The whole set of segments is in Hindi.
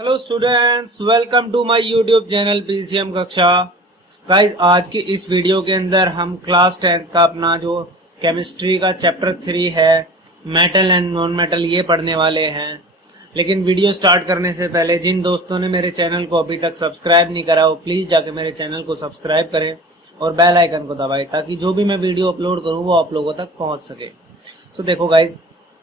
Hello students, welcome to my YouTube channel PCM कक्षा। गाइस, आज की इस वीडियो के अंदर हम क्लास 10th का अपना जो केमिस्ट्री का चैप्टर 3 है, मेटल एंड नॉन मेटल, ये पढ़ने वाले हैं। लेकिन वीडियो स्टार्ट करने से पहले जिन दोस्तों ने मेरे चैनल को अभी तक सब्सक्राइब नहीं करा, वो प्लीज़ जाके मेरे चैनल को सब्सक्राइब करें और बेल आइकन को दबाएं ताकि जो भी मैं वीडियो अपलोड करूँ वो आप लोगों तक पहुँच सके। तो देखो guys,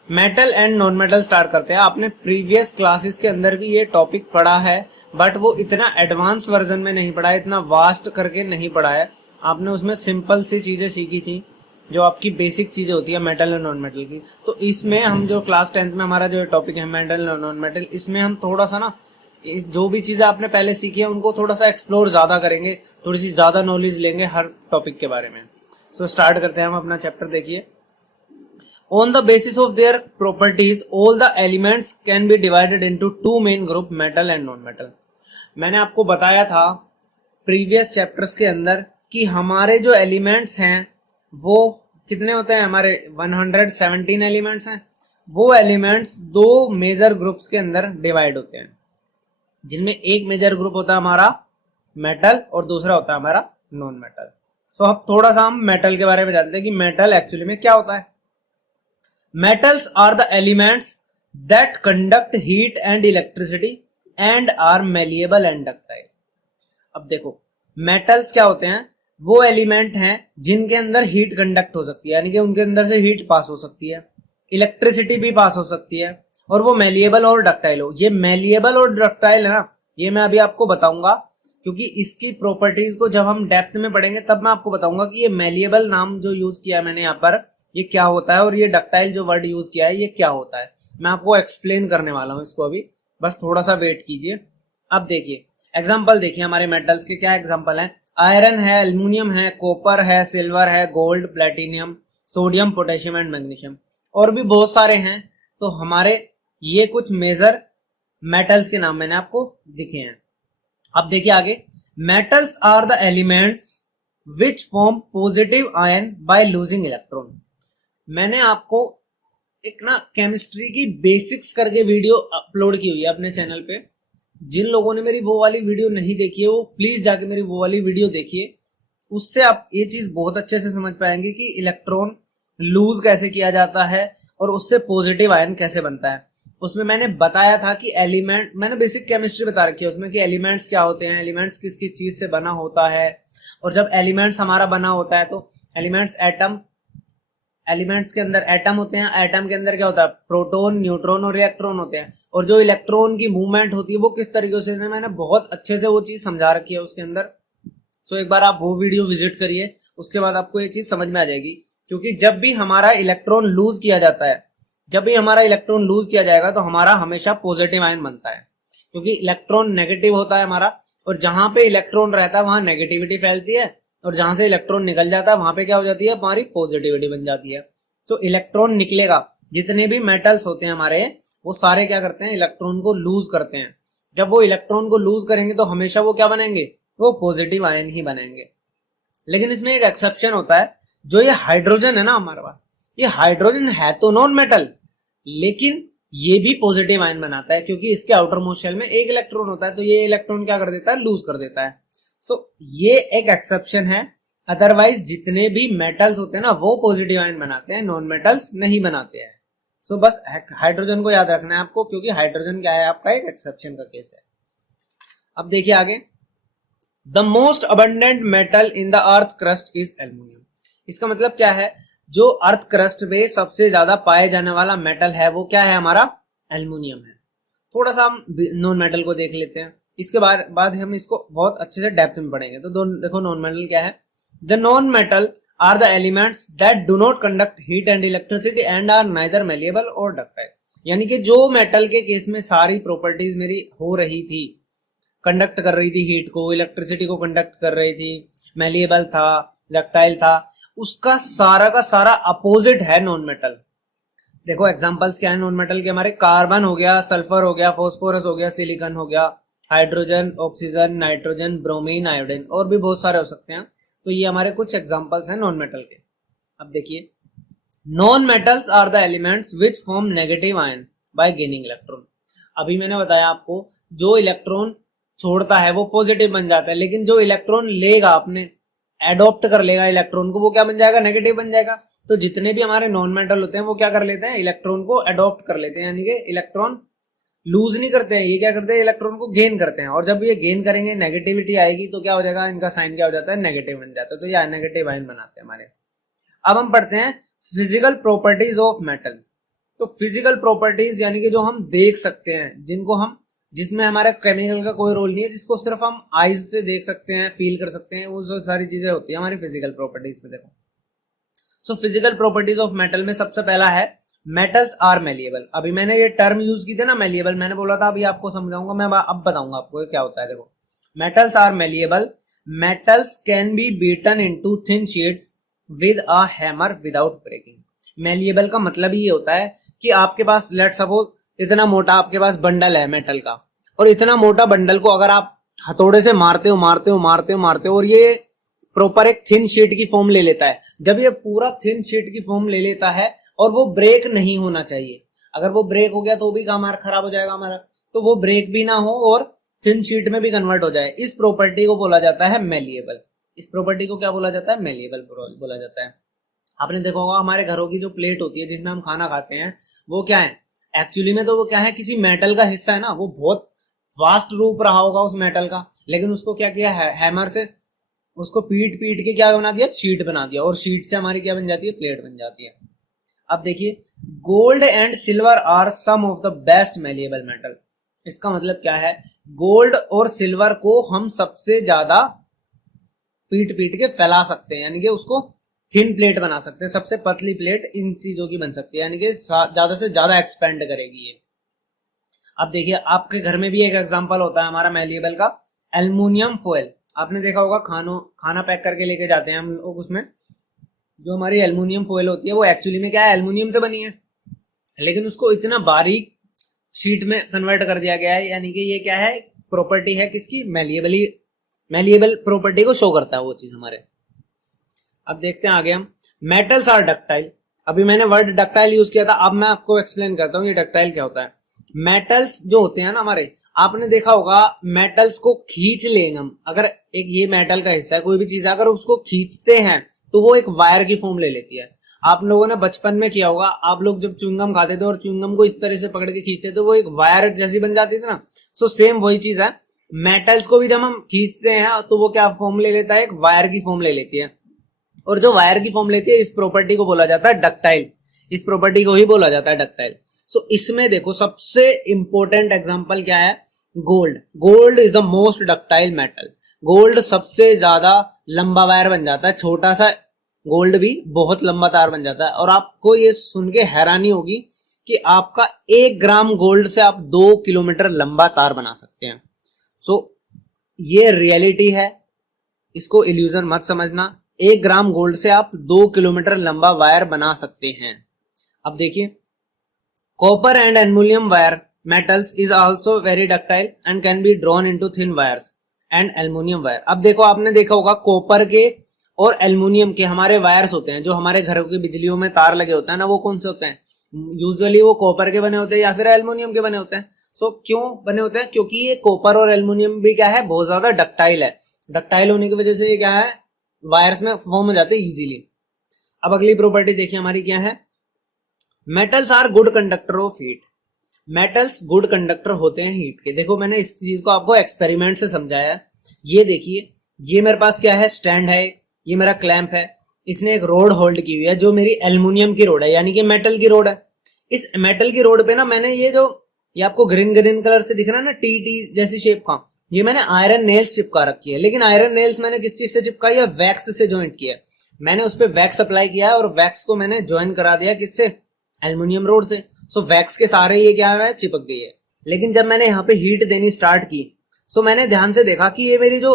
metal and non metal start करते हैं। आपने प्रीवियस क्लासेस के अंदर भी ये टॉपिक पढ़ा है, बट वो इतना एडवांस वर्जन में नहीं पढ़ा है, इतना वास्ट करके नहीं पढ़ा है। आपने उसमें सिंपल सी चीजें सीखी थी जो आपकी बेसिक चीजें होती है मेटल और नॉन मेटल की। तो इसमें हम जो क्लास 10th में हमारा जो टॉपिक है मेटल और नॉन मेटल, इसमें हम थोड़ा सा ना जो भी चीजें आपने पहले सीखी है उनको थोड़ा सा एक्सप्लोर ज्यादा करेंगे, थोड़ी सी ज्यादा नॉलेज लेंगे हर टॉपिक के बारे में। सो स्टार्ट करते हैं हम अपना चैप्टर। देखिए, on the basis of their properties, all the elements can be divided into two main group, metal and non-metal। मैंने आपको बताया था प्रीवियस चैप्टर्स के अंदर कि हमारे जो एलिमेंट्स हैं वो कितने होते हैं, हमारे 117 एलिमेंट्स हैं। वो एलिमेंट्स दो मेजर ग्रुप्स के अंदर डिवाइड होते हैं, जिनमें एक मेजर ग्रुप होता है हमारा मेटल और दूसरा होता है हमारा नॉन मेटल। सो अब थोड़ा सा हम मेटल के बारे में जानते हैं कि मेटल एक्चुअली में क्या होता है। Metals are the elements that conduct heat and electricity and are malleable and ductile। अब देखो, मेटल्स क्या होते हैं? वो एलिमेंट हैं जिनके अंदर हीट कंडक्ट हो सकती है, यानी कि उनके अंदर से हीट पास हो सकती है, इलेक्ट्रिसिटी भी पास हो सकती है, और वो मेलिएबल और डक्टाइल हो। ये मेलिएबल और डक्टाइल है ना, ये मैं अभी आपको बताऊंगा, क्योंकि इसकी प्रॉपर्टीज को जब हम डेप्थ में पढ़ेंगे तब मैं आपको बताऊंगा कि ये मेलिएबल नाम जो यूज किया मैंने यहाँ पर, ये क्या होता है, और ये डक्टाइल जो वर्ड यूज किया है ये क्या होता है। मैं आपको एक्सप्लेन करने वाला हूं इसको अभी, बस थोड़ा सा वेट कीजिए। अब देखिए एग्जांपल, देखिए हमारे मेटल्स के क्या एग्जांपल हैं। आयरन है, एल्युमिनियम है, कॉपर है, सिल्वर है, gold, platinum, sodium, potassium and magnesium, और भी बहुत सारे हैं। तो हमारे ये कुछ मेजर मेटल्स के नाम मैंने आपको दिखे हैं। अब देखिए आगे, metals are the elements which form positive ion by losing electron. मैंने आपको एक ना केमिस्ट्री की बेसिक्स करके वीडियो अपलोड की हुई है अपने चैनल पे। जिन लोगों ने मेरी वो वाली वीडियो नहीं देखी है वो प्लीज जाके मेरी वो वाली वीडियो देखिए, उससे आप ये चीज बहुत अच्छे से समझ पाएंगे कि इलेक्ट्रॉन लूज कैसे किया जाता है और उससे पॉजिटिव आयन कैसे बनता है। उसमें मैंने बताया था कि एलिमेंट, मैंने बेसिक केमिस्ट्री बता रखी है उसमें कि एलिमेंट्स क्या होते हैं, एलिमेंट्स किस किस चीज से बना होता है। और जब एलिमेंट्स हमारा बना होता है तो एलिमेंट्स के अंदर एटम होते हैं। एटम के अंदर क्या होता है, प्रोटॉन, न्यूट्रॉन और इलेक्ट्रॉन होते हैं। और जो इलेक्ट्रॉन की मूवमेंट होती है वो किस तरीके से, मैंने बहुत अच्छे से वो चीज समझा रखी है उसके अंदर। सो एक बार आप वो वीडियो विजिट करिए, उसके बाद आपको ये चीज समझ में आ जाएगी। क्योंकि जब भी हमारा इलेक्ट्रॉन लूज किया जाता है, जब भी हमारा इलेक्ट्रॉन लूज किया जाएगा तो हमारा हमेशा पॉजिटिव आयन बनता है, क्योंकि इलेक्ट्रॉन नेगेटिव होता है हमारा, और जहां पे इलेक्ट्रॉन रहता है वहां नेगेटिविटी फैलती है, और जहां से इलेक्ट्रॉन निकल जाता है वहां पे क्या हो जाती है, हमारी पॉजिटिविटी बन जाती है। तो इलेक्ट्रॉन निकलेगा, जितने भी मेटल्स होते हैं हमारे वो सारे क्या करते हैं, इलेक्ट्रॉन को लूज करते हैं। जब वो इलेक्ट्रॉन को लूज करेंगे तो हमेशा वो क्या बनेंगे, वो पॉजिटिव आयन ही बनेंगे। लेकिन इसमें एक एक्सेप्शन होता है, जो ये हाइड्रोजन है ना हमारे पास, ये हाइड्रोजन है तो नॉन मेटल, लेकिन ये भी पॉजिटिव आयन बनाता है, क्योंकि इसके आउटर मोस्ट शेल में एक इलेक्ट्रॉन होता है, तो ये इलेक्ट्रॉन क्या कर देता है, लूज कर देता है। सो ये एक एक्सेप्शन है, अदरवाइज जितने भी मेटल्स होते हैं ना वो पॉजिटिव आयन बनाते हैं, नॉन मेटल्स नहीं बनाते हैं। सो बस हाइड्रोजन को याद रखना है आपको, क्योंकि हाइड्रोजन क्या है, आपका एक एक्सेप्शन का केस है। अब देखिए आगे, the most abundant metal in the earth crust is aluminium. इसका मतलब क्या है, जो अर्थ क्रस्ट में सबसे ज्यादा पाए जाने वाला मेटल है वो क्या है, हमारा एल्यूमिनियम है। थोड़ा सा हम नॉन मेटल को देख लेते हैं, इसके बाद हम इसको बहुत अच्छे से डेप्थ में पढ़ेंगे। तो देखो नॉन मेटल क्या है। The non metal are the elements that do not conduct heat and electricity and are neither malleable और डक्टाइल। यानी कि जो मेटल के केस में सारी प्रॉपर्टीज मेरी हो रही थी, कंडक्ट कर रही थी हीट को, इलेक्ट्रिसिटी को कंडक्ट कर रही थी, मेलिएबल था, डक्टाइल था, उसका सारा का सारा अपोजिट है नॉन मेटल। देखो एग्जांपल्स क्या है नॉन मेटल के हमारे, कार्बन हो गया, सल्फर हो गया, फास्फोरस हो गया, सिलिकॉन हो गया, hydrogen, oxygen, nitrogen, bromine, iodine, और भी बहुत सारे हो सकते हैं। तो ये हमारे कुछ एग्जांपल्स हैं नॉन मेटल के। अब देखिए, non metals are the elements which form negative ion by gaining electron. अभी मैंने बताया आपको जो इलेक्ट्रॉन छोड़ता है वो पॉजिटिव बन जाता है, लेकिन जो इलेक्ट्रॉन लेगा अपने एडॉप्ट कर लेगा इलेक्ट्रॉन को, वो क्या बन जाएगा, नेगेटिव बन जाएगा। तो जितने भी हमारे नॉन मेटल होते हैं वो क्या कर लेते हैं, इलेक्ट्रॉन को एडॉप्ट कर लेते हैं, यानी कि इलेक्ट्रॉन लूज नहीं करते हैं, ये क्या करते हैं, इलेक्ट्रॉन को गेन करते हैं। और जब ये गेन करेंगे नेगेटिविटी आएगी तो क्या हो जाएगा, इनका साइन क्या हो जाता है, नेगेटिव बन जाता है। तो ये नेगेटिव आयन बनाते हैं हमारे। अब हम पढ़ते हैं फिजिकल प्रॉपर्टीज ऑफ मेटल। तो फिजिकल प्रॉपर्टीज यानी कि जो हम देख सकते हैं, जिनको हम, जिसमें हमारा केमिकल का कोई रोल नहीं है, जिसको सिर्फ हम आईज से देख सकते हैं, फील कर सकते हैं, वो जो सारी चीजें होती है हमारी फिजिकल प्रॉपर्टीज में। देखो so physical properties of metal में सबसे पहला है मेटल्स आर मेलिएबल। अभी मैंने ये टर्म यूज की थी ना मेलिएबल, मैंने बोला था अभी आपको समझाऊंगा, मैं अब बताऊंगा आपको क्या होता है। देखो metals are malleable, metals can be beaten into thin sheets with a hammer without breaking. Malleable का मतलब ही ये होता है कि आपके पास लेट सपोज इतना मोटा आपके पास बंडल है मेटल का, और इतना मोटा बंडल को अगर आप हथौड़े से मारते हो और ये प्रॉपर एक थिन शीट की फॉर्म ले लेता है, जब ये पूरा थिन शीट की फॉर्म ले लेता है और वो ब्रेक नहीं होना चाहिए, अगर वो ब्रेक हो गया तो भी काम खराब हो जाएगा हमारा, तो वो ब्रेक भी ना हो और थिन शीट में भी कन्वर्ट हो जाए, इस प्रॉपर्टी को बोला जाता है मेलिएबल। इस प्रॉपर्टी को क्या बोला जाता है, मेलिएबल बोला जाता है। आपने देखा होगा हमारे घरों की जो प्लेट होती है जिसमें हम खाना खाते हैं, वो क्या है एक्चुअली में, तो वो क्या है, किसी मेटल का हिस्सा है ना, वो बहुत वास्ट रूप रहा होगा उस मेटल का, लेकिन उसको क्या किया है, हैमर से उसको पीट पीट के क्या बना दिया, शीट बना दिया, और शीट से हमारी क्या बन जाती है, प्लेट बन जाती है। अब देखिए gold and silver are some of the best malleable metal. इसका मतलब क्या है, गोल्ड और सिल्वर को हम सबसे ज्यादा पीट पीट के फैला सकते हैं, यानी कि उसको थिन प्लेट बना सकते हैं, सबसे पतली प्लेट इन चीजों की बन सकती है, यानी कि ज्यादा से ज्यादा एक्सपेंड करेगी ये। अब देखिए आपके घर में भी एक एग्जांपल होता है हमारा मेलिएबल का, एल्युमिनियम फॉयल। आपने देखा होगा खाना पैक करके लेके जाते हैं हम लोग, उसमें जो हमारी एल्युमिनियम फॉयल होती है वो एक्चुअली में क्या है, एल्युमिनियम से बनी है, लेकिन उसको इतना बारीक शीट में कन्वर्ट कर दिया गया है, यानी कि ये क्या है, प्रॉपर्टी है किसकी, मेलिएबल प्रॉपर्टी को शो करता है वो चीज हमारे। अब देखते हैं आगे हम, मेटल्स आर डक्टाइल। अभी मैंने वर्ड डक्टाइल यूज किया था, अब मैं आपको एक्सप्लेन करता हूँ ये डक्टाइल क्या होता है। मेटल्स जो होते हैं ना हमारे, आपने देखा होगा मेटल्स को खींच लेंगे हम, अगर एक ये मेटल का हिस्सा है कोई भी चीज, अगर उसको खींचते हैं तो वो एक वायर की फॉर्म ले लेती है। आप लोगों ने बचपन में किया होगा, आप लोग जब च्युइंगम खाते थे और च्युइंगम को इस तरह से पकड़ के खींचते थे, वो एक वायर जैसी बन जाती थी ना, सो सेम वही चीज है, मेटल्स को भी जब हम खींचते हैं तो वो क्या फॉर्म ले लेता है, एक वायर की फॉर्म ले लेती है, और जो वायर की फॉर्म लेती है इस प्रॉपर्टी को बोला जाता है डक्टाइल, इस प्रॉपर्टी को ही बोला जाता है डक्टाइल। सो इसमें देखो सबसे इंपॉर्टेंट एग्जांपल क्या है, gold. Gold is the most ductile metal. Gold सबसे ज्यादा लंबा वायर बन जाता है, छोटा सा गोल्ड भी बहुत लंबा तार बन जाता है। और आपको ये सुन के हैरानी होगी कि आपका 1 ग्राम गोल्ड से आप 2 किलोमीटर लंबा तार बना सकते हैं। सो ये रियलिटी है, इसको इल्यूजन मत समझना। 1 ग्राम गोल्ड से आप 2 किलोमीटर लंबा वायर बना सकते हैं। अब देखिए copper and aluminium wire metals is also very ductile and can be drawn into thin wires and aluminium wire। अब देखो आपने देखा होगा कॉपर के और एल्युमिनियम के हमारे वायर्स होते हैं, जो हमारे घरों की बिजलियों में तार लगे होते हैं ना, वो कौन से होते हैं, यूजुअली वो कॉपर के बने होते हैं या फिर एल्युमिनियम के बने होते हैं। सो क्यों बने होते हैं, क्योंकि ये कॉपर और एल्युमिनियम भी क्या है, बहुत ज्यादा डक्टाइल है। डक्टाइल होने की वजह से ये क्या है, वायर्स में फॉर्म हो जाते हैं इजीली। अब अगली प्रॉपर्टी देखिए हमारी क्या है, metals are good conductor of heat. Metals good conductor होते हैं हीट के। देखो मैंने इस चीज को आपको एक्सपेरिमेंट से समझाया है। ये देखिए ये मेरे पास क्या है, स्टैंड है, ये मेरा क्लैंप है, इसने एक रोड होल्ड की हुई है जो मेरी एल्युमिनियम की रोड है, यानी कि मेटल की रोड है। इस मेटल की रोड पे ना मैंने ये जो ये आपको ग्रीन ग्रीन कलर से दिख रहा है ना, टी टी जैसी शेप का, ये मैंने आयरन नेल्स चिपका रखी है। लेकिन आयरन नेल्स मैंने किस चीज से चिपकाई है, वैक्स से ज्वाइंट किया है। मैंने उस पर वैक्स अप्लाई किया है और वैक्स को मैंने ज्वाइन करा दिया किससे, एल्युमिनियम रोड से। सो वैक्स के सारे ये क्या है, चिपक गई है। लेकिन जब मैंने यहाँ पे हीट देनी स्टार्ट की, सो मैंने ध्यान से देखा कि ये मेरी जो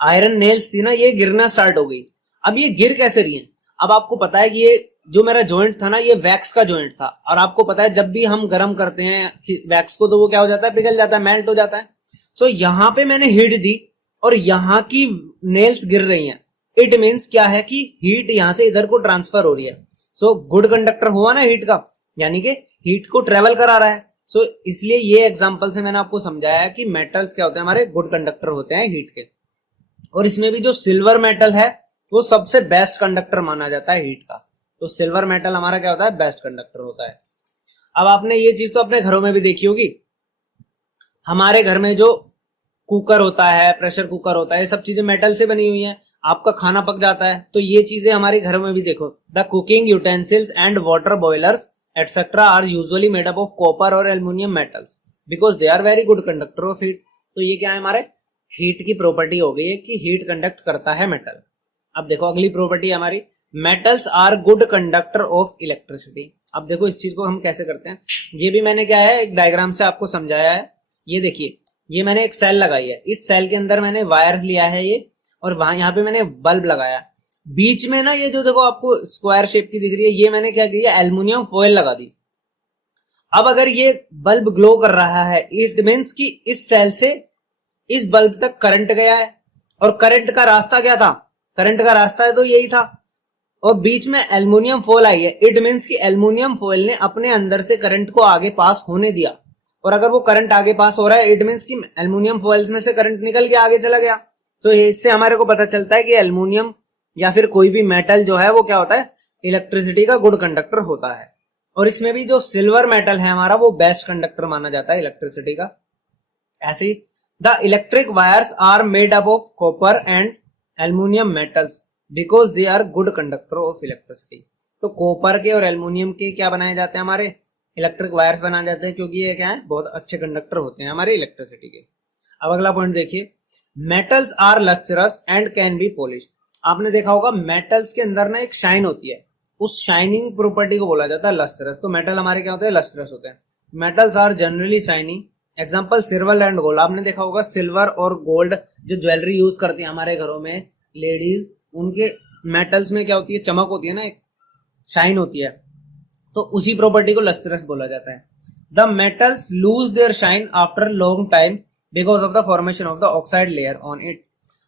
आयरन नेल्स थी ना, ये गिरना स्टार्ट हो गई। अब ये गिर कैसे रही है, अब आपको पता है कि ये जो मेरा जॉइंट था ना, ये वैक्स का जॉइंट था, और आपको पता है जब भी हम गर्म करते हैं वैक्स को तो वो क्या हो जाता है, पिघल जाता है, मेल्ट हो जाता है। सो यहाँ पे मैंने हीट दी और यहाँ की नेल्स गिर रही हैं। इट मीन्स क्या है कि हीट यहाँ से इधर को ट्रांसफर हो रही है। सो गुड कंडक्टर हुआ ना हीट का, यानी कि हीट को ट्रेवल करा रहा है। सो इसलिए ये एग्जांपल से मैंने आपको समझाया कि मेटल्स क्या होते हैं, हमारे गुड कंडक्टर होते हैं हीट के। और इसमें भी जो सिल्वर मेटल है वो सबसे बेस्ट कंडक्टर माना जाता है हीट का। तो सिल्वर मेटल हमारा क्या होता है, बेस्ट कंडक्टर होता है। अब आपने ये चीज तो अपने घरों में भी देखी होगी, हमारे घर में जो कुकर होता है, प्रेशर कुकर होता है, ये सब चीजें मेटल से बनी हुई हैं। आपका खाना पक जाता है तो ये चीजें हमारे घर में भी देखो, the cooking utensils and water boilers etcetera are usually made up of copper और aluminium metals because they are very good conductor of heat. तो ये क्या है, हमारे हीट की प्रॉपर्टी हो गई है कि हीट कंडक्ट करता है मेटल। अब देखो अगली प्रॉपर्टी हमारी, metals are good conductor of electricity. अब देखो इस चीज को हम कैसे करते हैं, ये भी मैंने क्या है एक डायग्राम से आपको समझाया है। ये देखिए, ये मैंने एक सेल लगाई है, इस सेल के अंदर मैंने वायर लिया है ये, और वहां यहाँ पे मैंने बल्ब लगाया। बीच में ना ये जो देखो आपको स्क्वायर शेप की दिख रही है, ये मैंने क्या किया, एल्युमिनियम फॉयल लगा दी। अब अगर ये बल्ब ग्लो कर रहा है, इट मीन्स कि इस सेल से इस बल्ब तक करंट गया है, और करंट का रास्ता क्या था, करंट का रास्ता है तो यही था, और बीच में एल्युमिनियम फॉयल आई है। इट मीन्स कि एल्युमिनियम फॉयल ने अपने अंदर से करंट को आगे पास होने दिया, और अगर वो करंट आगे पास हो रहा है इट मीन्स कि एल्युमिनियम फॉइल्स में से करंट निकल के आगे चला गया। तो इससे हमारे को पता चलता है कि एल्युमिनियम या फिर कोई भी मेटल जो है वो क्या होता है, इलेक्ट्रिसिटी का गुड कंडक्टर होता है। और इसमें भी जो सिल्वर मेटल है हमारा, वो बेस्ट कंडक्टर माना जाता है इलेक्ट्रिसिटी का। ऐसे ही the electric wires are made up of copper and aluminium metals because they are good conductor of electricity. तो कॉपर के और एल्युमिनियम के क्या बनाए जाते हैं, हमारे इलेक्ट्रिक वायर्स बनाए जाते हैं, क्योंकि ये क्या है, बहुत अच्छे कंडक्टर होते हैं हमारे इलेक्ट्रिसिटी के। अब अगला पॉइंट देखिए, metals are lustrous and can be polish. आपने देखा होगा मेटल्स के अंदर ना एक शाइन होती है, उस शाइनिंग प्रॉपर्टी को बोला जाता है लस्ट्रस। तो मेटल हमारे क्या होते हैं, लस्ट्रस होते हैं। Metals are generally shining, example silver and gold. आपने देखा होगा सिल्वर और गोल्ड जो ज्वेलरी यूज करती है हमारे घरों में लेडीज, उनके मेटल्स में क्या होती है, चमक होती है ना, एक शाइन होती है, तो उसी प्रॉपर्टी को लस्ट्रस बोला जाता है। The metals lose their shine after long time because of the formation of the oxide layer on it.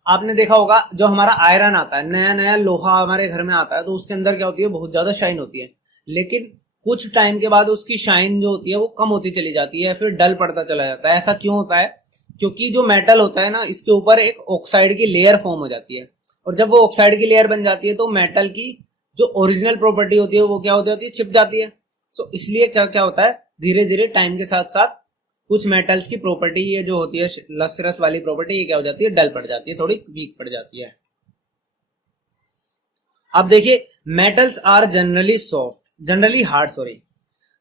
आपने देखा होगा जो हमारा आयरन आता है, नया नया लोहा हमारे घर में आता है, तो उसके अंदर क्या होती है, बहुत ज्यादा शाइन होती है, लेकिन कुछ टाइम के बाद उसकी शाइन जो होती है वो कम होती चली जाती है, फिर डल पड़ता चला जाता है। ऐसा क्यों होता है, क्योंकि जो मेटल होता है ना, इसके ऊपर एक ऑक्साइड की लेयर फॉर्म हो जाती है, और जब वो ऑक्साइड की लेयर बन जाती है तो मेटल की जो ओरिजिनल प्रॉपर्टी होती है वो क्या होती है, छिप जाती है। तो इसलिए क्या क्या होता है, धीरे धीरे टाइम के साथ साथ कुछ मेटल्स की प्रॉपर्टी ये जो होती है लस्ट्रस वाली प्रॉपर्टी, ये क्या हो जाती है, डल पड़ जाती है, थोड़ी वीक पड़ जाती है। अब देखिए, metals are generally soft, generally hard, sorry.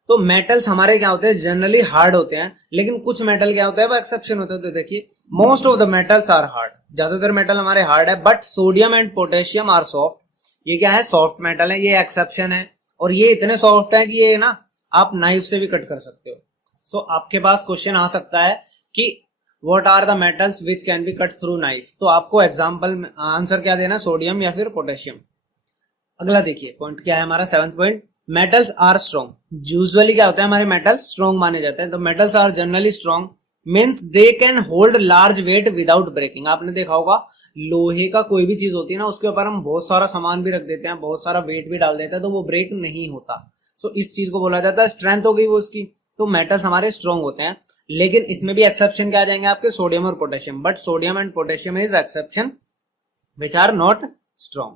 तो मेटल्स हमारे क्या होते हैं, जनरली हार्ड होते हैं, लेकिन कुछ मेटल क्या होता है, वो एक्सेप्शन होते हैं। तो देखिए, most of the metals are hard, ज्यादातर मेटल हमारे हार्ड है, but sodium and potassium are soft. ये क्या है, सॉफ्ट मेटल है, ये एक्सेप्शन है, और ये इतने सॉफ्ट है कि ये ना आप नाइफ से भी कट कर सकते हो। सो आपके पास क्वेश्चन आ सकता है कि what are the metals which can be cut through knife, तो आपको एग्जांपल आंसर क्या देना, सोडियम या फिर पोटेशियम। अगला देखिए पॉइंट क्या है हमारा, 7th point, metals are strong. Usually क्या होता है, हमारे मेटल्स स्ट्रॉन्ग माने जाते हैं। तो metals are generally strong means they can hold large weight without breaking. आपने देखा होगा लोहे का कोई भी चीज होती है ना, उसके ऊपर हम बहुत सारा सामान भी रख देते हैं, बहुत सारा वेट भी डाल देते हैं, तो वो ब्रेक नहीं होता। सो इस चीज को बोला जाता है स्ट्रेंथ हो गई वो उसकी। तो मेटल्स हमारे स्ट्रॉन्ग होते हैं, लेकिन इसमें भी एक्सेप्शन क्या आ जाएंगे आपके, सोडियम और potassium, but sodium and potassium is exception which are not strong.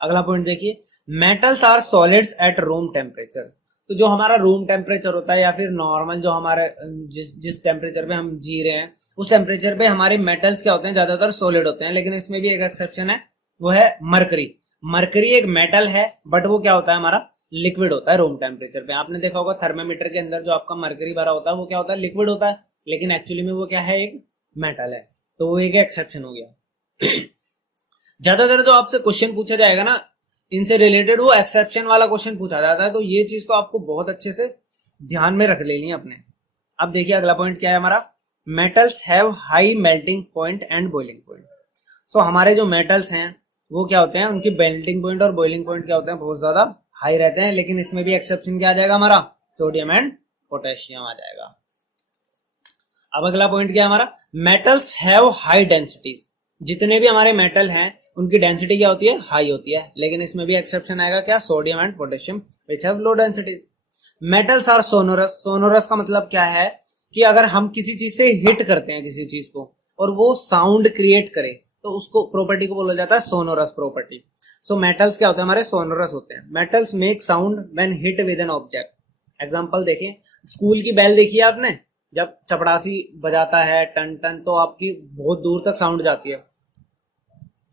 अगला पॉइंट देखिए, metals are solids at room temperature. तो जो हमारा रूम टेम्परेचर होता है या फिर नॉर्मल जो हमारे जिस टेम्परेचर पे हम जी रहे हैं, उस टेम्परेचर पे हमारे मेटल्स क्या होते हैं, ज्यादातर सॉलिड होते हैं। लेकिन इसमें भी एक एक्सेप्शन है, वो है मरकरी। मरकरी एक मेटल है, बट वो क्या होता है, हमारा लिक्विड होता है रूम टेम्परेचर पे। आपने देखा होगा थर्मामीटर के अंदर जो आपका मरकरी भरा होता है वो क्या होता है, लिक्विड होता है, लेकिन एक्चुअली में वो क्या है, एक मेटल है। तो वो एक एक्सेप्शन हो गया। ज्यादातर जो आपसे क्वेश्चन पूछा जाएगा ना, इनसे रिलेटेड वो एक्सेप्शन वाला क्वेश्चन पूछा जाता है, तो ये चीज तो आपको बहुत अच्छे से ध्यान में रख लेनी है अपने। अब देखिए अगला पॉइंट क्या है हमारा, metals have high melting point and boiling point. So हमारे जो मेटल्स हैं वो क्या होते हैं, उनकी मेल्टिंग पॉइंट और बॉइलिंग पॉइंट क्या होते हैं, बहुत ज्यादा हाई रहते हैं। लेकिन इसमें भी एक्सेप्शन क्या आ जाएगा हमारा, सोडियम एंड पोटेशियम आ जाएगा। अब अगला पॉइंट क्या है हमारा, मेटल्स हैव हाई डेंसिटीज। जितने भी हमारे मेटल हैं उनकी डेंसिटी क्या होती है, हाई होती है। लेकिन इसमें भी एक्सेप्शन आएगा क्या, sodium and potassium which have low densities. Metals are sonorous. Sonorous का मतलब क्या है कि अगर हम किसी चीज से हिट करते हैं किसी चीज को और वो साउंड क्रिएट करे तो उसको प्रॉपर्टी को बोला जाता है सोनोरस प्रॉपर्टी। सो मेटल्स क्या होते हैं, हमारे सोनोरस होते हैं। Metals make sound when hit with an object. Example देखें, स्कूल की बेल देखी है आपने, जब चपड़ासी बजाता है टन टन तो आपकी बहुत दूर तक साउंड जाती है।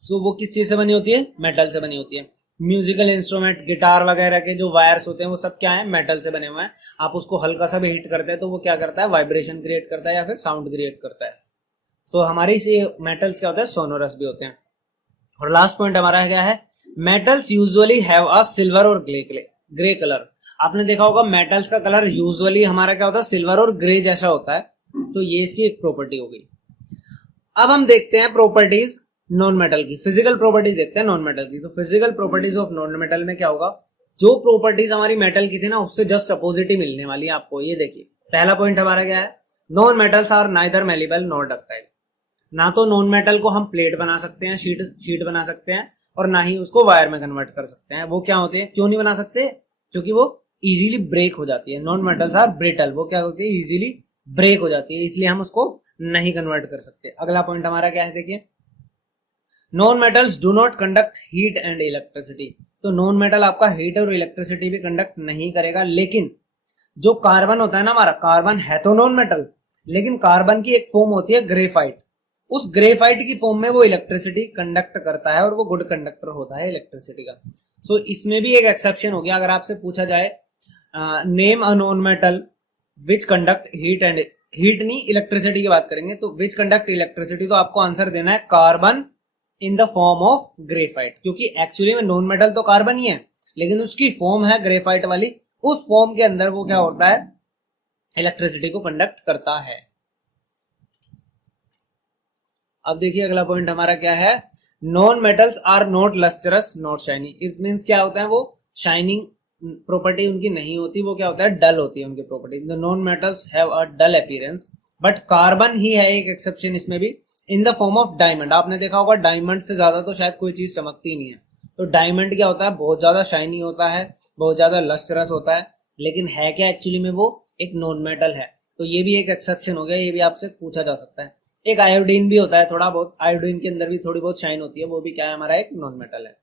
सो वो किस चीज से बनी होती है, मेटल से बनी होती है। म्यूजिकल इंस्ट्रूमेंट, गिटार वगैरह के जो वायर्स होते हैं वो सब क्या है, मेटल से बने हुए हैं। आप उसको हल्का सा भी हिट करते हैं तो वो क्या करता है, वाइब्रेशन क्रिएट करता है या फिर साउंड क्रिएट करता है। सो हमारी से मेटल्स क्या होता है, सोनोरस भी होते हैं। और लास्ट पॉइंट हमारा क्या है, metals usually have a silver और ग्रे कलर। आपने देखा होगा मेटल्स का कलर यूजुअली हमारा क्या होता है, सिल्वर और ग्रे जैसा होता है। तो ये इसकी एक प्रॉपर्टी हो गई। अब हम देखते हैं प्रॉपर्टीज नॉन मेटल की, फिजिकल प्रॉपर्टीज देखते हैं नॉन मेटल की। तो physical properties of non metal में क्या होगा, जो प्रॉपर्टीज हमारी मेटल की थी ना उससे जस्ट अपोजिट ही मिलने वाली है आपको। ये देखिए पहला पॉइंट हमारा क्या है, non metals are neither malleable nor ductile. ना तो नॉन मेटल को हम प्लेट बना सकते हैं, शीट बना सकते हैं, और ना ही उसको वायर में कन्वर्ट कर सकते हैं। वो क्या होते हैं, क्यों नहीं बना सकते, क्योंकि वो इजीली ब्रेक हो जाती है। नॉन मेटल्स आर ब्रिटल, वो क्या होती है, इजीली ब्रेक हो जाती है, इसलिए हम उसको नहीं कन्वर्ट कर सकते। अगला पॉइंट हमारा क्या है, देखिए non metals do not conduct heat and electricity. तो नॉन मेटल आपका हीट और इलेक्ट्रिसिटी भी कंडक्ट नहीं करेगा। लेकिन जो कार्बन होता है ना हमारा, कार्बन है तो नॉन मेटल, लेकिन कार्बन की एक फॉर्म होती है ग्रेफाइट। उस ग्रेफाइट की फॉर्म में वो इलेक्ट्रिसिटी कंडक्ट करता है और वो गुड कंडक्टर होता है इलेक्ट्रिसिटी का। सो इसमें भी एक एक्सेप्शन हो गया। अगर आपसे पूछा जाए name a non metal which conduct heat and, heat नहीं इलेक्ट्रिसिटी की बात करेंगे, तो विच कंडक्ट इलेक्ट्रिसिटी, तो आपको आंसर देना है carbon in the form of graphite. क्योंकि एक्चुअली में नॉन मेटल तो कार्बन ही है, लेकिन उसकी फॉर्म है ग्रेफाइट वाली। उस फॉर्म के अंदर वो क्या होता है, इलेक्ट्रिसिटी को कंडक्ट करता है। अब देखिए अगला पॉइंट हमारा क्या है, non metals are not lustrous not shining. It means क्या होता है, वो शाइनिंग प्रॉपर्टी उनकी नहीं होती, वो क्या होता है, डल होती है उनकी property. The non metals have a dull appearance, but carbon ही है एक एक्सेप्शन इसमें भी, in the form of diamond. आपने देखा होगा डायमंड से ज्यादा तो शायद कोई चीज चमकती नहीं है। तो डायमंड क्या होता है, बहुत ज्यादा शाइनी होता है, बहुत ज्यादा लस्टरस होता है, लेकिन है क्या एक्चुअली में, वो एक नॉन मेटल है। तो ये भी एक एक्सेप्शन हो गया, ये भी आपसे पूछा जा सकता है। एक आयोडीन भी होता है, थोड़ा बहुत आयोडीन के अंदर भी थोड़ी बहुत शाइन होती है, वो भी क्या है, हमारा एक नॉन मेटल है।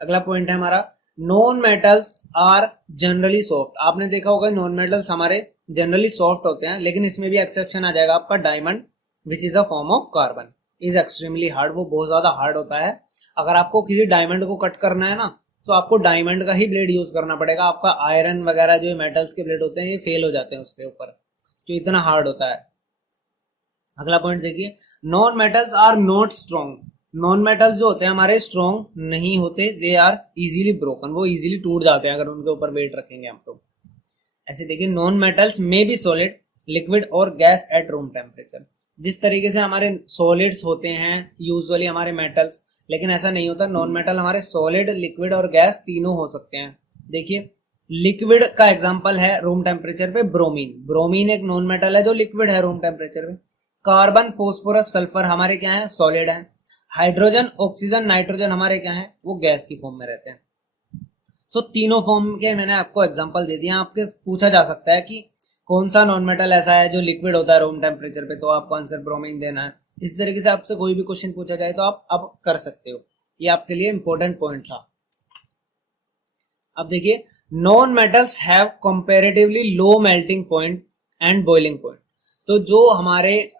अगला पॉइंट है हमारा, non metals are generally soft. आपने देखा होगा नॉन मेटल्स हमारे जनरली सॉफ्ट होते हैं, लेकिन इसमें भी एक्सेप्शन आ जाएगा आपका diamond which is a form of carbon is extremely hard. वो बहुत ज्यादा हार्ड होता है। अगर आपको किसी डायमंड को कट करना है ना, तो आपको डायमंड का ही ब्लेड यूज करना पड़ेगा। आपका आयरन वगैरह जो मेटल्स के ब्लेड होते हैं ये फेल हो जाते हैं उसके ऊपर, जो इतना हार्ड होता है। अगला पॉइंट देखिए, non metals are not strong. Non metals जो होते हैं हमारे स्ट्रॉन्ग नहीं होते, दे आर इजीली ब्रोकन। वो इजीली टूट जाते हैं अगर उनके ऊपर वेट रखेंगे हम तो। ऐसे देखिए, नॉन मेटल्स में बी सॉलिड, लिक्विड और गैस एट रूम टेम्परेचर। जिस तरीके से हमारे सॉलिड्स होते हैं यूजुअली हमारे मेटल्स, लेकिन ऐसा नहीं होता। नॉन मेटल हमारे सॉलिड, लिक्विड और गैस तीनों हो सकते हैं। देखिए लिक्विड का एग्जांपल है रूम टेम्परेचर पे ब्रोमीन। ब्रोमीन एक नॉन मेटल है जो लिक्विड है रूम टेम्परेचर पे। कार्बन, फोस्फोरस, सल्फर हमारे क्या है, सॉलिड है। हाइड्रोजन, ऑक्सीजन, नाइट्रोजन हमारे क्या है, वो गैस की फॉर्म में रहते हैं। सो तीनों फॉर्म के मैंने आपको एग्जांपल दे दिया। आपके पूछा जा सकता है कि कौन सा नॉन मेटल ऐसा है जो लिक्विड होता है रूम टेम्परेचर पे, तो आपको आंसर ब्रोमीन देना है। इस तरीके से आपसे कोई भी क्वेश्चन पूछा जाए तो आप अब कर सकते हो। ये आपके लिए इंपॉर्टेंट पॉइंट था। अब देखिए, non metals have comparatively low melting point and boiling point. तो जो हमारे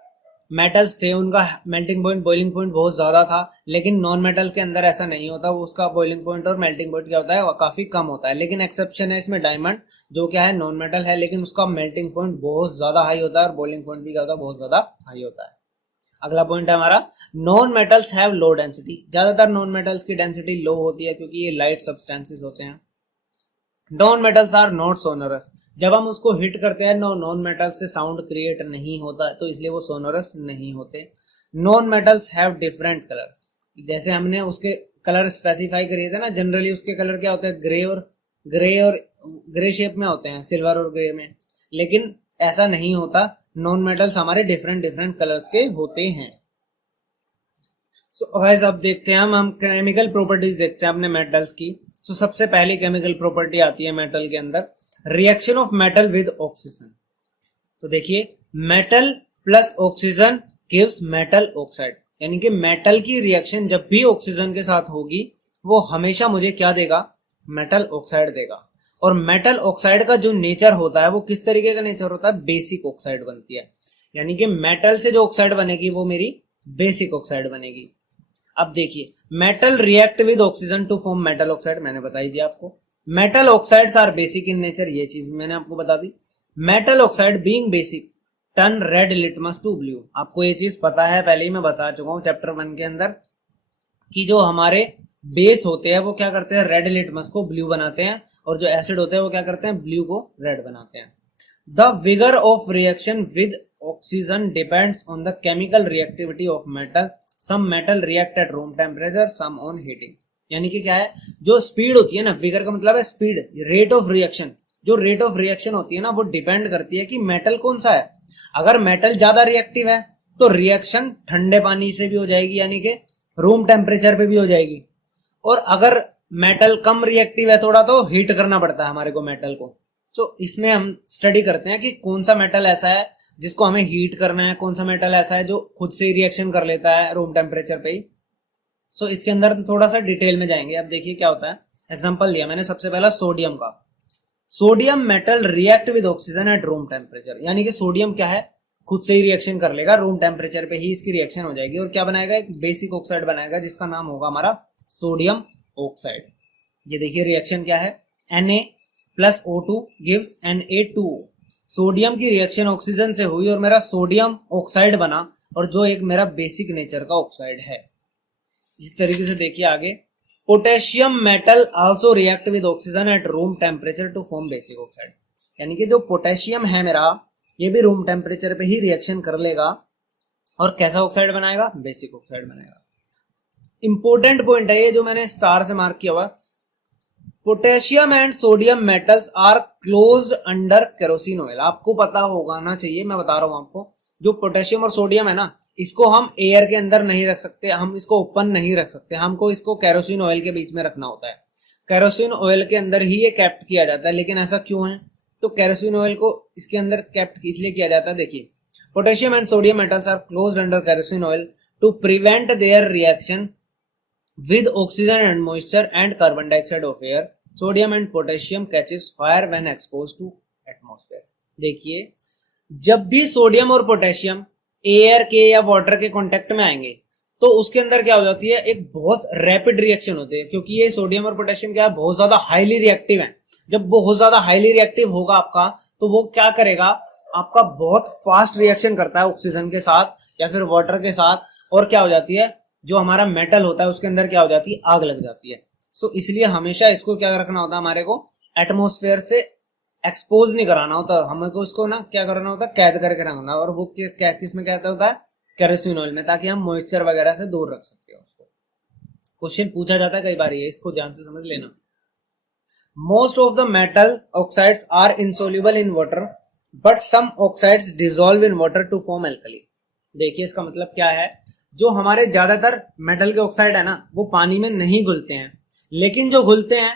मेटल्स थे उनका मेल्टिंग पॉइंट, बॉइलिंग पॉइंट बहुत ज्यादा था, लेकिन नॉन मेटल के अंदर ऐसा नहीं होता। उसका बॉइलिंग पॉइंट और मेल्टिंग पॉइंट क्या होता है, काफी कम होता है। लेकिन एक्सेप्शन है इसमें डायमंड, जो क्या है नॉन मेटल है, लेकिन उसका मेल्टिंग पॉइंट बहुत ज्यादा हाई होता है और बॉइलिंग पॉइंट भी क्या होता है, बहुत ज्यादा हाई होता है। अगला पॉइंट है हमारा, non metals have low density. ज्यादातर नॉन मेटल्स की डेंसिटी लो होती है क्योंकि ये लाइट सब्सटेंसेस होते हैं। Non metals are not sonorous. जब हम उसको हिट करते हैं नॉन मेटल से साउंड क्रिएट नहीं होता, तो इसलिए वो सोनोरस नहीं होते। Non metals have different colour. जैसे हमने उसके कलर स्पेसिफाई करिए थे ना, जनरली उसके कलर क्या होते हैं, ग्रे शेप में होते हैं, सिल्वर और ग्रे में। लेकिन ऐसा नहीं होता, नॉन मेटल्स हमारे डिफरेंट डिफरेंट कलर्स के होते हैं। सो गाइस अब देखते हैं हम केमिकल प्रॉपर्टीज देखते हैं अपने मेटल्स की। सबसे पहली केमिकल प्रॉपर्टी आती है मेटल के अंदर, reaction of metal with oxygen. तो देखिए metal plus oxygen gives metal oxide, यानी कि मेटल की रिएक्शन जब भी ऑक्सीजन के साथ होगी वो हमेशा मुझे क्या देगा, मेटल ऑक्साइड देगा। और मेटल ऑक्साइड का जो नेचर होता है वो किस तरीके का नेचर होता है, बेसिक ऑक्साइड बनती है, यानी कि मेटल से जो ऑक्साइड बनेगी वो मेरी बेसिक ऑक्साइड बनेगी। अब देखिए metal react with oxygen to form metal oxide, मैंने बताई दिया आपको। Metal oxides are basic in nature, ये चीज मैंने आपको बता दी। Metal oxide being basic turn red litmus to blue, आपको ये चीज पता है, पहले ही मैं बता चुका हूं चैप्टर 1 के अंदर कि जो हमारे बेस होते हैं वो क्या करते हैं, रेड लिटमस को ब्लू बनाते हैं, और जो एसिड होते हैं वो क्या करते हैं, ब्लू को रेड बनाते हैं। The vigour of reaction with oxygen depends on the chemical reactivity of metal, some metal react at room temperature some on heating. यानी कि क्या है, जो स्पीड होती है ना, विगर का मतलब है स्पीड, रेट ऑफ रिएक्शन, जो रेट ऑफ रिएक्शन होती है ना वो डिपेंड करती है कि मेटल कौन सा है। अगर मेटल ज्यादा रिएक्टिव है तो रिएक्शन ठंडे पानी से भी हो जाएगी, यानी कि रूम टेम्परेचर पे भी हो जाएगी। और अगर मेटल कम रिएक्टिव है थोड़ा, तो हीट करना पड़ता है हमारे को मेटल को। तो इसमें हम स्टडी करते हैं कि कौन सा मेटल ऐसा है जिसको हमें हीट करना है, कौन सा मेटल ऐसा है जो खुद से ही रिएक्शन कर लेता है रूम टेम्परेचर पे ही। सो इसके अंदर थोड़ा सा डिटेल में जाएंगे। अब देखिए क्या होता है, एग्जांपल लिया मैंने सबसे पहला सोडियम का। Sodium metal react with oxygen at room temperature, यानी कि सोडियम क्या है, खुद से ही रिएक्शन कर लेगा, रूम टेम्परेचर पे ही इसकी रिएक्शन हो जाएगी और क्या बनाएगा, एक बेसिक ऑक्साइड बनाएगा जिसका नाम होगा हमारा सोडियम ऑक्साइड। ये देखिए रिएक्शन क्या है, Na plus O2 gives Na2O। Sodium की रिएक्शन ऑक्सीजन से हुई और मेरा सोडियम ऑक्साइड बना, और जो एक मेरा बेसिक नेचर का ऑक्साइड है। इस तरीके से देखिए आगे, potassium metal also react with oxygen at room temperature to form basic oxide, यानी कि जो पोटेशियम है मेरा ये भी रूम टेम्परेचर पे ही रिएक्शन कर लेगा और कैसा ऑक्साइड बनाएगा, बेसिक ऑक्साइड बनाएगा। इंपॉर्टेंट पॉइंट है ये जो मैंने स्टार से मार्क किया हुआ, potassium and sodium metals are closed under kerosene oil. आपको पता होगा ना चाहिए, मैं बता रहा हूं आपको, जो पोटेशियम और सोडियम है ना, इसको हम एयर के अंदर नहीं रख सकते, हम इसको ओपन नहीं रख सकते, हमको इसको केरोसिन ऑयल के बीच में रखना होता है। केरोसिन ऑयल के अंदर ही ये कैप्ट किया जाता है। लेकिन ऐसा क्यों है, तो केरोसिन ऑयल को इसके अंदर कैप्ट इसलिए किया जाता है, देखिए potassium and sodium metals are closed under kerosene oil to prevent their reaction with oxygen and moisture and carbon dioxide of air. Sodium and potassium catches fire when exposed to atmosphere. देखिए जब भी सोडियम और पोटेशियम एयर के या वाटर के कांटेक्ट में आएंगे तो उसके अंदर क्या हो जाती है, एक बहुत रैपिड रिएक्शन होती है, क्योंकि ये सोडियम और पोटेशियम क्या है, बहुत ज्यादा हाईली रिएक्टिव है। जब बहुत ज्यादा हाईली रिएक्टिव होगा आपका, तो वो क्या करेगा, आपका बहुत फास्ट रिएक्शन करता है ऑक्सीजन के साथ या फिर वाटर के साथ, और क्या हो जाती है, जो हमारा मेटल होता है उसके अंदर क्या हो जाती है, आग लग जाती है। सो इसलिए हमेशा इसको क्या रखना होता है, हमारे को एटमॉस्फेयर से एक्सपोज नहीं कराना होता, हमको इसको ना क्या करना होता है, कैद करके रखना, और वो किस में कहता होता है, केरोसिन ऑयल में, ताकि हम मॉइस्चर वगैरह से दूर रख सकते हैं उसको। क्वेश्चन पूछा जाता है कई बार, ये इसको ध्यान से समझ लेना। Most of the metal oxides are insoluble in water but some oxides dissolve in water to form alkali. देखिए इसका मतलब क्या है, जो हमारे ज्यादातर मेटल के ऑक्साइड है ना वो पानी में नहीं घुलते हैं, लेकिन जो घुलते हैं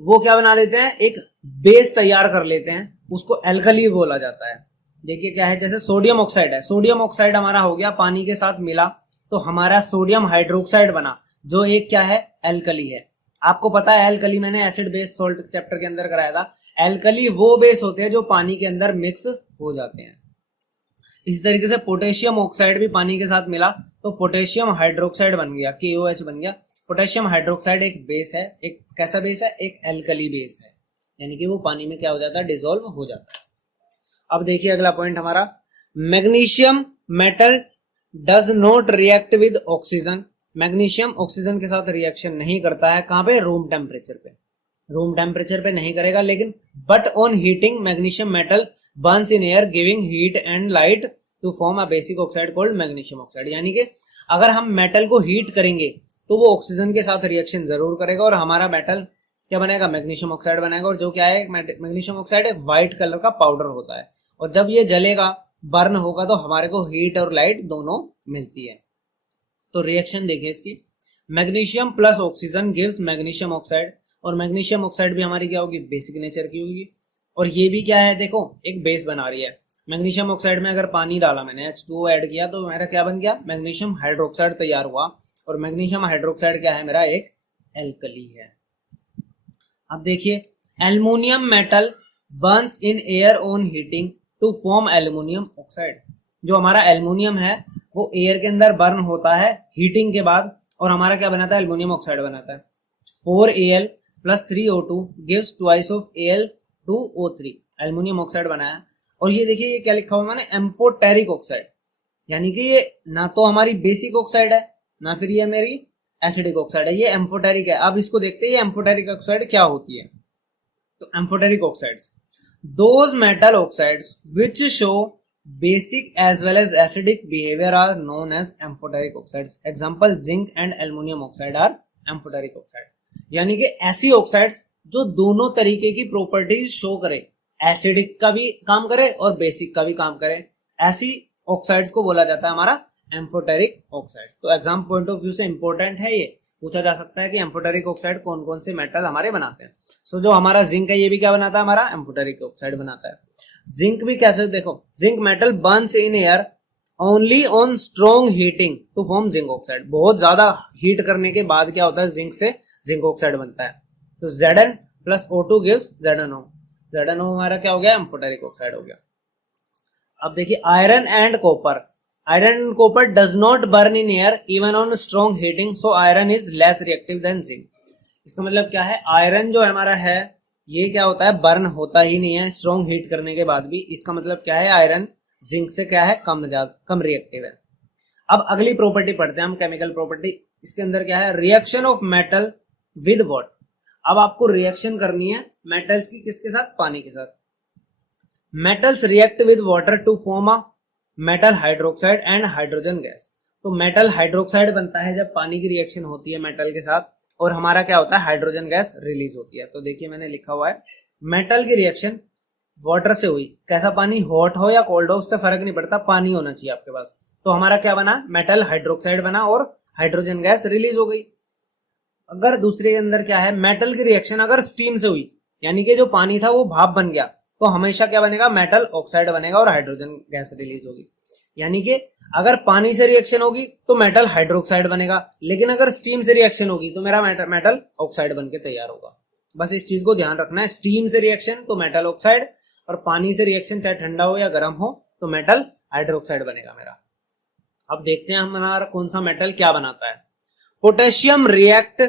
वो क्या बना लेते हैं, एक बेस तैयार कर लेते हैं, उसको एल्कली बोला जाता है। देखिए क्या है, जैसे सोडियम ऑक्साइड है, सोडियम ऑक्साइड हमारा हो गया, पानी के साथ मिला तो हमारा सोडियम हाइड्रोक्साइड बना, जो एक क्या है, एल्कली है। आपको पता है एल्कली मैंने एसिड बेस सोल्ट चैप्टर के अंदर कराया था। एल्कली वो बेस होते हैं जो पानी के अंदर मिक्स हो जाते हैं। इसी तरीके से पोटेशियम ऑक्साइड भी पानी के साथ मिला तो पोटेशियम हाइड्रोक्साइड बन गया, KOH बन गया। पोटेशियम हाइड्रोक्साइड एक बेस है, एक कैसा बेस है, एक एल्कली बेस है, यानी कि वो पानी में क्या हो जाता है, डिसॉल्व हो जाता है। अब देखिए अगला पॉइंट हमारा, magnesium metal does not react with oxygen. Magnesium oxygen के साथ रिएक्शन नहीं करता है, कहां पे, रूम टेम्परेचर पे, रूम टेम्परेचर पे नहीं करेगा, लेकिन but on heating magnesium metal burns in air giving heat and light to form a basic oxide called magnesium oxide. यानी कि अगर हम मेटल को हीट करेंगे तो वो ऑक्सीजन के साथ रिएक्शन जरूर करेगा और हमारा मेटल क्या बनेगा, मैग्नीशियम ऑक्साइड बनाएगा। और जो क्या है, मैग्नीशियम ऑक्साइड एक व्हाइट कलर का पाउडर होता है, और जब ये जलेगा, बर्न होगा, तो हमारे को हीट और लाइट दोनों मिलती है। तो रिएक्शन देखिए इसकी, magnesium plus oxygen gives magnesium oxide, और मैग्नीशियम ऑक्साइड भी हमारी क्या होगी, बेसिक नेचर की होगी। और ये भी क्या है, देखो एक बेस बना रही है। मैग्नीशियम ऑक्साइड में अगर पानी डाला मैंने, H2O ऐड किया, तो मेरा क्या बन गया, मैग्नीशियम हाइड्रोक्साइड तैयार हुआ। और मैग्नीशियम हाइड्रोक्साइड क्या है, मेरा एक एल्कली है। अब देखिए, aluminium metal burns in air on heating to form aluminium oxide. जो हमारा एल्युमिनियम है वो एयर के अंदर बर्न होता है हीटिंग के बाद, और हमारा क्या बनाता है, एल्युमिनियम ऑक्साइड बनाता है। 4Al plus 3O2 gives twice of Al2O3, aluminium oxide बनाया। और ये देखिए, ये क्या लिखा हुआ मैंने, एम्फोटेरिक ऑक्साइड, यानी कि ये ना तो हमारी बेसिक ऑक्साइड है, ना फिर ये मेरी एसिडिक ऑक्साइड है, ये एम्फोटेरिक है। अब इसको देखते हैं ये एम्फोटेरिक ऑक्साइड क्या होती है। तो amphoteric oxides, those metal oxides which show basic as well as acidic behaviour are known as amphoteric oxides. Example zinc and aluminium oxide are amphoteric oxide. यानी कि ऐसी ऑक्साइड्स जो दोनों तरीके की प्रॉपर्टीज शो करे, एसिडिक का भी काम करे और बेसिक का भी काम करे, ऐसी ऑक्साइड्स को बोला जाता है हमारा एम्फोटेरिक ऑक्साइड। तो एग्जाम पॉइंट ऑफ व्यू से इंपॉर्टेंट है, ये पूछा जा सकता है कि एम्फोटेरिक ऑक्साइड कौन कौन से मेटल हमारे बनाते हैं। सो जो हमारा जिंक है ये भी क्या बनाता है, हमारा एम्फोटेरिक ऑक्साइड बनाता है। जिंक भी कैसे, देखो zinc metal burns in air only on strong heating to form zinc oxide. बहुत ज्यादा हीट करने के बाद क्या होता है, जिंक से जिंक ऑक्साइड बनता है। तो Zn plus O2 gives ZnO। ZnO हमारा क्या हो गया, एम्फोटेरिक ऑक्साइड हो गया। अब देखिए, iron and copper, iron and copper does not burn in air even on strong heating, so iron is less reactive than zinc. इसका मतलब क्या है, आयरन जो हमारा है ये क्या होता है, बर्न होता ही नहीं है स्ट्रॉन्ग हीट करने के बाद भी। इसका मतलब क्या है, आयरन जिंक से क्या है, कम रिएक्टिव है। अब अगली प्रॉपर्टी पढ़ते हैं हम, केमिकल प्रॉपर्टी। इसके अंदर क्या है, reaction of metal with water. अब आपको रिएक्शन करनी है मेटल्स की, किसके साथ, पानी के साथ। Metals react with water to form a metal hydroxide and hydrogen gas. तो मेटल हाइड्रोक्साइड बनता है जब पानी की रिएक्शन होती है मेटल के साथ, और हमारा क्या होता है, हाइड्रोजन गैस रिलीज होती है। तो देखिए मैंने लिखा हुआ है, मेटल की रिएक्शन वाटर से हुई, कैसा पानी, हॉट हो या कोल्ड हो उससे फर्क नहीं पड़ता, पानी होना चाहिए आपके पास। तो हमारा क्या बना, मेटल हाइड्रोक्साइड बना और हाइड्रोजन गैस रिलीज हो गई। अगर दूसरे के अंदर क्या है, मेटल की रिएक्शन अगर स्टीम से हुई, यानी कि जो पानी था वो भाप बन गया, तो हमेशा क्या बनेगा, मेटल ऑक्साइड बनेगा और हाइड्रोजन गैस रिलीज होगी। यानी कि अगर पानी से रिएक्शन होगी तो मेटल हाइड्रोक्साइड बनेगा, लेकिन अगर स्टीम से रिएक्शन होगी तो मेरा मेटल ऑक्साइड बनके तैयार होगा। बस इस चीज को ध्यान रखना है, स्टीम से रिएक्शन तो मेटल ऑक्साइड, और पानी से रिएक्शन चाहे ठंडा हो या गर्म हो तो मेटल हाइड्रोक्साइड बनेगा मेरा। अब देखते हैं हमारा कौन सा मेटल क्या बनाता है। Potassium react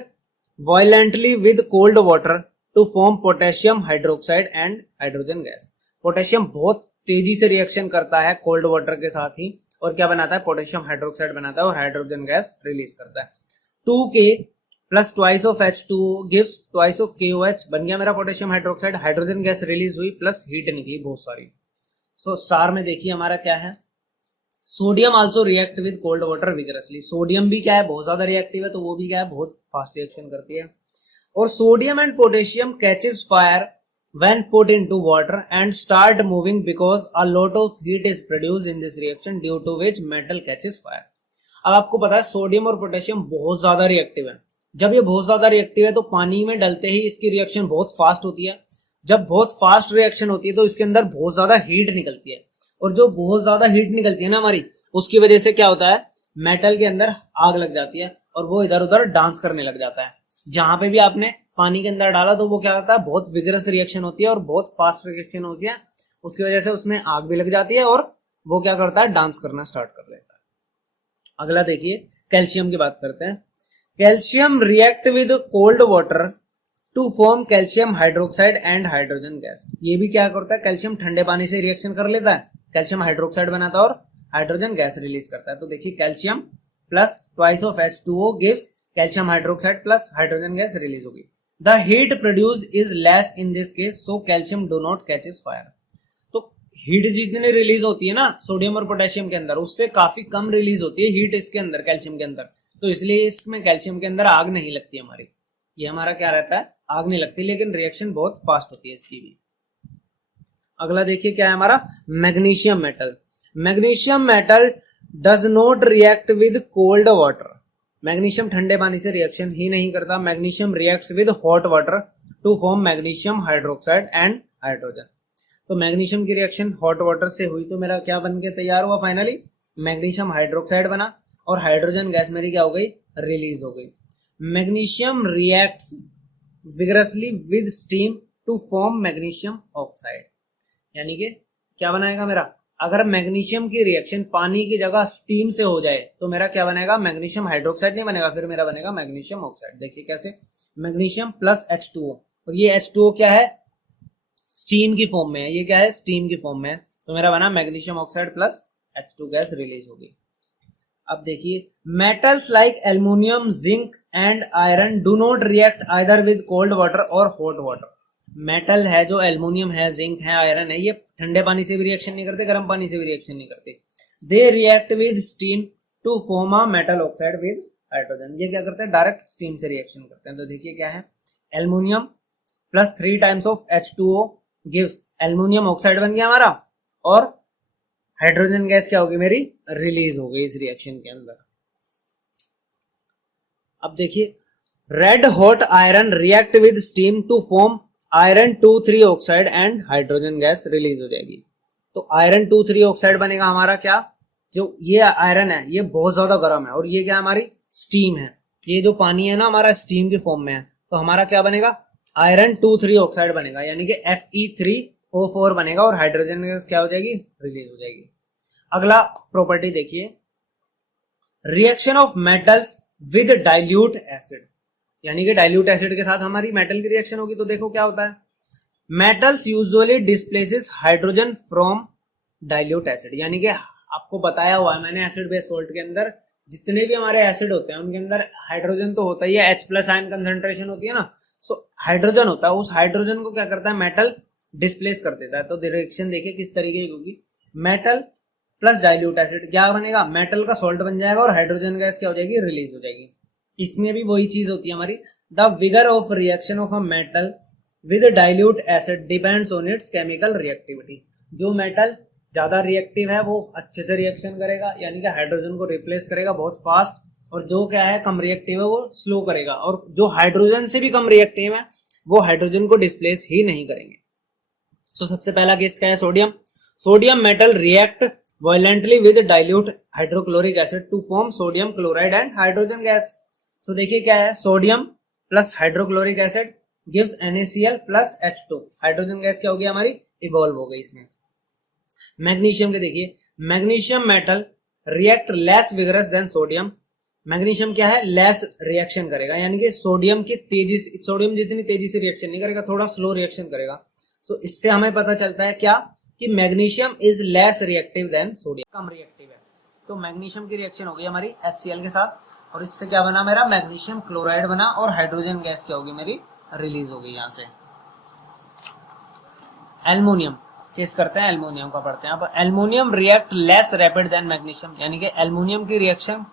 violently with cold water to form potassium hydroxide and hydrogen gas. Potassium बहुत तेजी से रिएक्शन करता है कोल्ड वाटर के साथ ही, और क्या बनाता है, पोटेशियम हाइड्रोक्साइड बनाता है और हाइड्रोजन गैस रिलीज करता है। 2K plus twice of H2O gives twice of KOH, बन गया मेरा potassium hydroxide, hydrogen gas release हुई प्लस हीट निकली बहुत सारी। सो स्टार में देखिए हमारा क्या है, sodium also react with cold water vigorously. Sodium भी क्या है, बहुत ज्यादा रिएक्टिव है, तो वो भी क्या है, बहुत फास्ट रिएक्शन करती है। और sodium and potassium catches fire when put into water and start moving because a lot of heat is produced in this reaction due to which metal catches fire। अब आपको पता है सोडियम और पोटेशियम बहुत ज्यादा रिएक्टिव है। जब ये बहुत ज्यादा रिएक्टिव है तो पानी में डलते ही इसकी रिएक्शन बहुत फास्ट होती है। जब बहुत फास्ट रिएक्शन होती है तो इसके अंदर बहुत ज्यादा हीट निकलती है, और जो बहुत ज्यादा हीट निकलती है ना हमारी, उसकी वजह से क्या होता है, मेटल के अंदर आग लग जाती है और वो इधर उधर डांस करने लग जाता है। जहां पे भी आपने पानी के अंदर डाला तो वो क्या होता है, बहुत विगरस रिएक्शन होती है और बहुत फास्ट रिएक्शन होती है, उसकी वजह से उसमें आग भी लग जाती है और वो क्या करता है, डांस करना स्टार्ट कर देता है। अगला देखिए, कैल्शियम की बात करते हैं। Calcium react with cold water to form calcium hydroxide and hydrogen gas. ये भी क्या करता है, कैल्शियम ठंडे पानी से रिएक्शन कर लेता है, कैल्शियम हाइड्रोक्साइड बनाता है और हाइड्रोजन गैस रिलीज करता है। तो देखिए, calcium plus twice of H2O gives calcium hydroxide plus hydrogen gas release होगी। The heat produce is less in this case, so calcium do not catches fire. तो हीट जितनी रिलीज होती है ना सोडियम और पोटेशियम के अंदर, उससे काफी कम रिलीज होती है हीट इसके अंदर, कैल्शियम के अंदर। तो इसलिए इसमें कैल्शियम के अंदर आग नहीं लगती हमारी, ये हमारा क्या रहता है, आग नहीं लगती, लेकिन रिएक्शन बहुत फास्ट होती है इसकी भी। अगला देखिए क्या है हमारा, magnesium metal. Magnesium metal does not react with cold water. Magnesium ठंडे पानी से रिएक्शन ही नहीं करता। Magnesium reacts with hot water to form magnesium hydroxide and hydrogen. तो मैग्नीशियम की रिएक्शन हॉट वाटर से हुई तो मेरा क्या बन के तैयार हुआ फाइनली, मैग्नीशियम हाइड्रोक्साइड बना और हाइड्रोजन गैस मेरी क्या हो गई, रिलीज हो गई। Magnesium reacts vigorously with steam to form magnesium oxide, यानी कि क्या बनाएगा मेरा, अगर मैग्नीशियम की रिएक्शन पानी की जगह स्टीम से हो जाए तो मेरा क्या बनेगा, मैग्नीशियम हाइड्रोक्साइड नहीं बनेगा, फिर मेरा बनेगा मैग्नीशियम ऑक्साइड। देखिए कैसे, मैग्नीशियम प्लस H2O, और ये H2O क्या है, स्टीम की फॉर्म में है, ये क्या है, स्टीम की फॉर्म में है, तो मेरा बना magnesium oxide plus H2 gas release होगी। अब देखिए, metals like aluminium, zinc and iron do not react either with cold water और हॉट वाटर। मेटल है जो एल्युमिनियम है, जिंक है, आयरन है, ये ठंडे पानी से भी रिएक्शन नहीं करते, गर्म पानी से भी रिएक्शन नहीं करते। They react with steam to form a metal oxide with hydrogen. ये क्या करते हैं, डायरेक्ट स्टीम से रिएक्शन करते हैं। तो देखिए क्या है, aluminium plus 3 times of H2O gives aluminium oxide बन गया हमारा, और हाइड्रोजन गैस क्या होगी मेरी, रिलीज हो गई इस रिएक्शन के अंदर। अब देखिए, red hot iron react with steam to form iron 2,3 oxide and hydrogen gas release हो जाएगी। तो आयरन 2,3 ऑक्साइड बनेगा हमारा क्या, जो ये आयरन है ये बहुत ज्यादा गर्म है, और ये क्या हमारी स्टीम है, ये जो पानी है ना हमारा स्टीम की फॉर्म में है, तो हमारा क्या बनेगा, आयरन 2,3 ऑक्साइड बनेगा, यानी कि Fe3O4 बनेगा, और हाइड्रोजन गैस क्या हो जाएगी, रिलीज हो जाएगी। अगला प्रॉपर्टी देखिए, reaction of metals with dilute acid, यानी कि डाइल्यूट एसिड के साथ हमारी मेटल की रिएक्शन होगी। तो देखो क्या होता है, metals usually displaces hydrogen from dilute acid, यानी कि आपको बताया हुआ है मैंने, एसिड बेस सोल्ट के अंदर जितने भी हमारे एसिड होते हैं उनके अंदर हाइड्रोजन तो होता ही है, H+ आयन कंसंट्रेशन होती है ना, सो हाइड्रोजन होता है, उस हाइड्रोजन को क्या करता है मेटल डिस्प्लेस कर देता है। तो रिएक्शन देखिए किस तरीके की होगी, मेटल प्लस डाइल्यूट एसिड क्या बनेगा, मेटल का सॉल्ट बन जाएगा, और हाइड्रोजन गैस क्या हो जाएगी, रिलीज हो जाएगी। इसमें भी वही चीज होती है हमारी, the vigour of reaction of a metal with dilute acid depends on it's chemical reactivity. जो मेटल ज्यादा रिएक्टिव है वो अच्छे से रिएक्शन करेगा, यानी कि हाइड्रोजन को रिप्लेस करेगा बहुत फास्ट, और जो क्या है कम रिएक्टिव है वो स्लो करेगा, और जो हाइड्रोजन से भी कम रिएक्टिव है वो हाइड्रोजन को डिस्प्लेस ही नहीं करेंगे। सो सबसे पहला केस क्या है, sodium. Sodium metal react violently with dilute hydrochloric acid to form sodium chloride and hydrogen gas. So देखिए क्या है, sodium plus hydrochloric acid gives NaCl plus H2, hydrogen gas क्या होगी हमारी, इवॉल्व हो गई इसमें। मैग्नीशियम के देखिए, magnesium metal react less vigorous than sodium. Magnesium क्या है, लेस रिएक्शन करेगा, यानी कि सोडियम की तेजी से, सोडियम जितनी तेजी से रिएक्शन नहीं करेगा, थोड़ा स्लो रिएक्शन करेगा। सो इससे हमें पता चलता है क्या, कि magnesium is less reactive then sodium, come reactive है। तो मैग्नीशियम की रिएक्शन हो गई हमारी HCl के साथ, और इससे क्या बना मेरा, मैग्नीशियम क्लोराइड बना, और हाइड्रोजन गैस क्या होगी मेरी, रिलीज हो गई यहां से। एल्युमिनियम केस करते हैं, एल्युमिनियम का पढ़ते हैं। अब aluminium react less rapid than magnesium, यानी कि एल्युमिनियम की रिएक्शन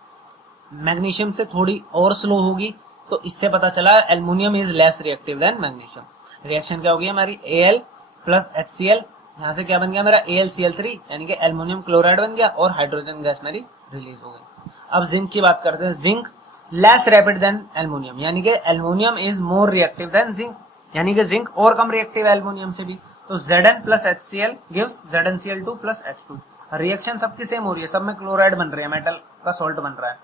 मैग्नीशियम से थोड़ी और स्लो होगी, तो इससे पता चला aluminium is less reactive then magnesium. Reaction क्या होगी हमारी, Al प्लस HCl, यहाँ से क्या बन गया मेरा, AlCl3, यानी कि एल्युमिनियम क्लोराइड बन गया, और हाइड्रोजन गैस मेरी रिलीज हो गई। अब जिंक की बात करते हैं, zinc less rapid than aluminium, यानी कि aluminium is more reactive than zinc, यानी कि जिंक और कम रिएक्टिव है एल्युमिनियम से भी। तो Zn plus HCl gives ZnCl2 plus H2। Reaction सबकी सेम हो रही है, सब में क्लोराइड बन रही है, मेटल का सॉल्ट बन रहा है।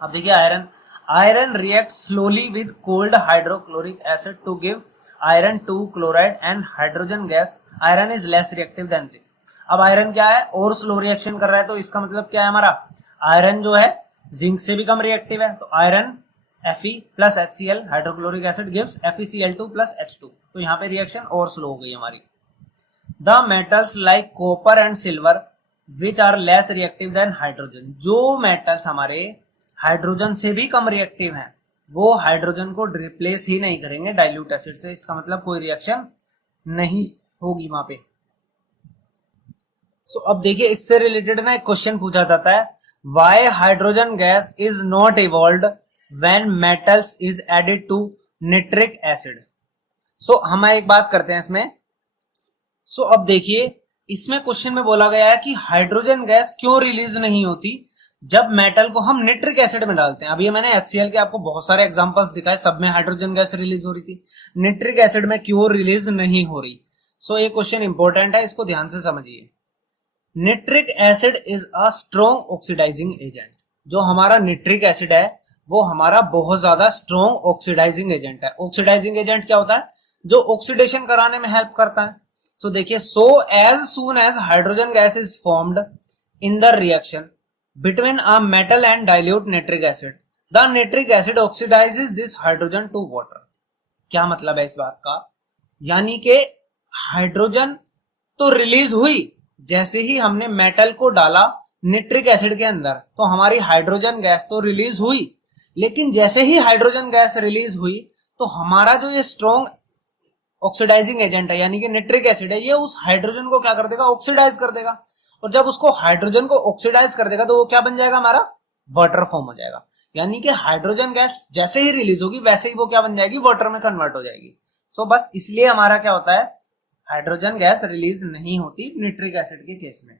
अब देखिए iron, iron react slowly with cold hydrochloric acid to give iron 2 chloride and hydrogen gas. Iron is less reactive than zinc. अब आयरन क्या है, और स्लो रिएक्शन कर रहा है, तो इसका मतलब क्या है हमारा, आयरन जो है जिंक से भी कम रिएक्टिव है, तो iron Fe plus HCl hydrochloric acid gives FeCl2 plus H2। तो यहाँ पे रिएक्शन और स्लो हो गई हमारी। The metals like copper and silver which are less reactive than hydrogen, जो मेटल्स हमारे हाइड्रोजन से भी कम रिएक्टिव हैं वो हाइड्रोजन को रिप्लेस ही नहीं करेंगे डाइल्यूट एसिड से, इसका मतलब कोई रिएक्शन नहीं होगी वहां पे। सो अब देखिए इससे रिलेटेड ना एक क्वेश्चन पूछा जाता है, why hydrogen gas is not evolved when metals is added to nitric acid. So हम एक बात करते हैं इसमें। सो अब देखिए इसमें क्वेश्चन में बोला गया है कि हाइड्रोजन गैस क्यों रिलीज नहीं होती जब मेटल को हम निट्रिक एसिड में डालते हैं। अभी मैंने HCl के आपको बहुत सारे एग्जांपल्स दिखाए, सब में हाइड्रोजन गैस रिलीज हो रही थी, निट्रिक एसिड में क्यों रिलीज नहीं हो रही। सो ये क्वेश्चन इंपॉर्टेंट है, इसको ध्यान से समझिए। Nitric acid is a strong oxidising agent. जो हमारा निट्रिक एसिड है वो हमारा बहुत ज्यादा स्ट्रॉन्ग ऑक्सीडाइजिंग एजेंट है। ऑक्सीडाइजिंग एजेंट क्या होता है? जो ऑक्सीडेशन कराने में हेल्प करता है। सो देखिए, so as soon as hydrogen gas is formed in the reaction between a metal and dilute nitric acid, the nitric acid oxidises this hydrogen to water. क्या मतलब है इस बात का? यानी कि हाइड्रोजन तो रिलीज हुई जैसे ही हमने मेटल को डाला निट्रिक एसिड के अंदर, तो हमारी हाइड्रोजन गैस तो रिलीज हुई, लेकिन जैसे ही हाइड्रोजन गैस रिलीज हुई तो हमारा जो ये स्ट्रॉन्ग ऑक्सीडाइजिंग एजेंट है यानी कि निट्रिक एसिड है, ये उस हाइड्रोजन को क्या कर देगा? ऑक्सीडाइज कर देगा। और जब उसको हाइड्रोजन को ऑक्सीडाइज कर देगा तो वो क्या बन जाएगा? हमारा वाटर फॉर्म हो जाएगा। यानी कि हाइड्रोजन गैस जैसे ही रिलीज होगी वैसे ही वो क्या बन जाएगी? वाटर में कन्वर्ट हो जाएगी। सो बस इसलिए हमारा क्या होता है, हाइड्रोजन गैस रिलीज नहीं होती निट्रिक एसिड के केस में।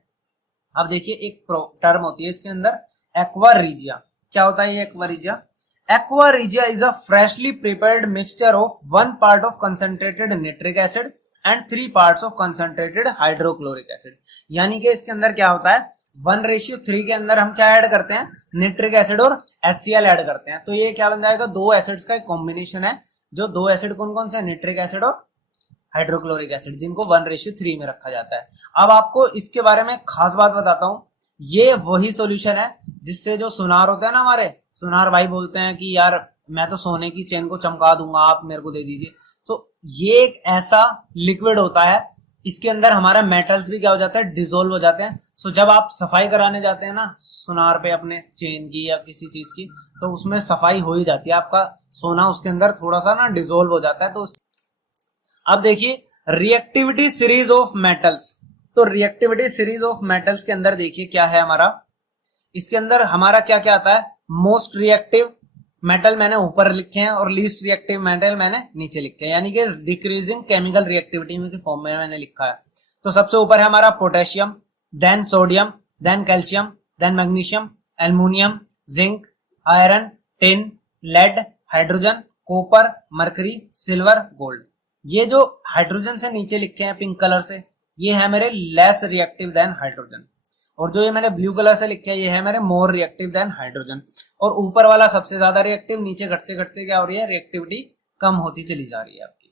अब देखिए, एक टर्म होती है इसके अंदर, एक्वा रीजिया। क्या होता है ये aqua regia? Aqua regia is a freshly prepared mixture of 1 part of concentrated nitric acid and 3 parts of concentrated hydrochloric acid। यानी कि इसके अंदर क्या होता है, 1:3 के अंदर हम क्या ऐड करते हैं? निट्रिक एसिड और HCl ऐड करते हैं। तो ये क्या बन जाएगा? दो एसिड्स का एक कॉम्बिनेशन है। जो दो एसिड कौन कौन से? निट्रिक एसिड और हाइड्रोक्लोरिक एसिड, जिनको 1:3 में रखा जाता है। अब आपको इसके बारे में खास बात बताता हूं, ये वही सॉल्यूशन है जिससे जो सुनार होते हैं ना हमारे, सुनार भाई बोलते हैं कि यार मैं तो सोने की चेन को चमका दूंगा, आप मेरे को दे दीजिए। तो ये एक ऐसा लिक्विड होता है, इसके अंदर हमारा मेटल्स भी क्या हो जाता है? डिसोल्व हो जाते हैं। सो जब आप सफाई कराने जाते हैं ना सुनार पे अपने चेन की या किसी चीज की, तो उसमें सफाई हो ही जाती है, आपका सोना उसके अंदर थोड़ा सा ना डिसोल्व हो जाता है। तो अब देखिए, रिएक्टिविटी सीरीज ऑफ मेटल्स। तो रिएक्टिविटी सीरीज ऑफ मेटल्स के अंदर देखिए क्या है हमारा, इसके अंदर हमारा क्या क्या आता है? मोस्ट रिएक्टिव मेटल मैंने ऊपर लिखे हैं और लीस्ट रिएक्टिव मेटल मैंने नीचे लिखे हैं, यानी कि डिक्रीजिंग केमिकल रिएक्टिविटी के फॉर्म में मैंने लिखा है। तो सबसे ऊपर है हमारा potassium, then sodium, then calcium, then magnesium, aluminium, zinc, iron, tin, lead, hydrogen, copper, mercury, silver, gold. ये जो हाइड्रोजन से नीचे लिखे हैं पिंक कलर से, ये है मेरे लेस रिएक्टिव देन हाइड्रोजन, और जो ये मैंने ब्लू कलर से लिखे हैं ये है मेरे मोर रिएक्टिव देन हाइड्रोजन। और ऊपर वाला सबसे ज्यादा रिएक्टिव, नीचे घटते घटते क्या हो रही है? रिएक्टिविटी कम होती चली जा रही है आपकी।